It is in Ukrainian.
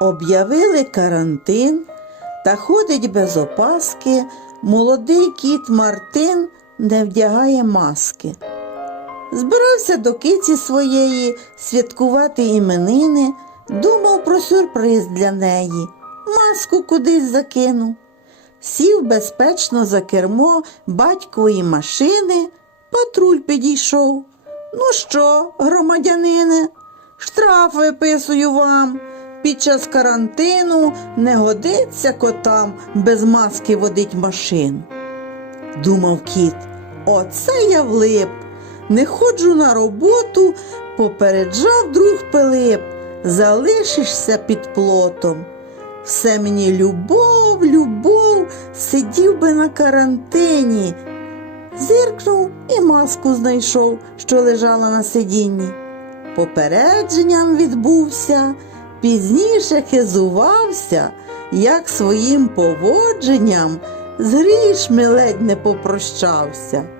Об'явили карантин та ходить без опаски, молодий кіт Мартин не вдягає маски. Збирався до киці своєї святкувати іменини, думав про сюрприз для неї, маску кудись закинув. Сів безпечно за кермо батькової машини, патруль підійшов. Ну що, громадянине, штраф виписую вам. Під час карантину не годиться котам без маски водить машину. Думав кіт, оце я влип. Не ходжу на роботу, попереджав друг Пилип, залишишся під плотом. Все мені любов, любов, сидів би на карантині. Зиркнув і маску знайшов, що лежала на сидінні. Попередженням відбувся, пізніше хизувався, як своїм поводженням з грішми ледь не попрощався.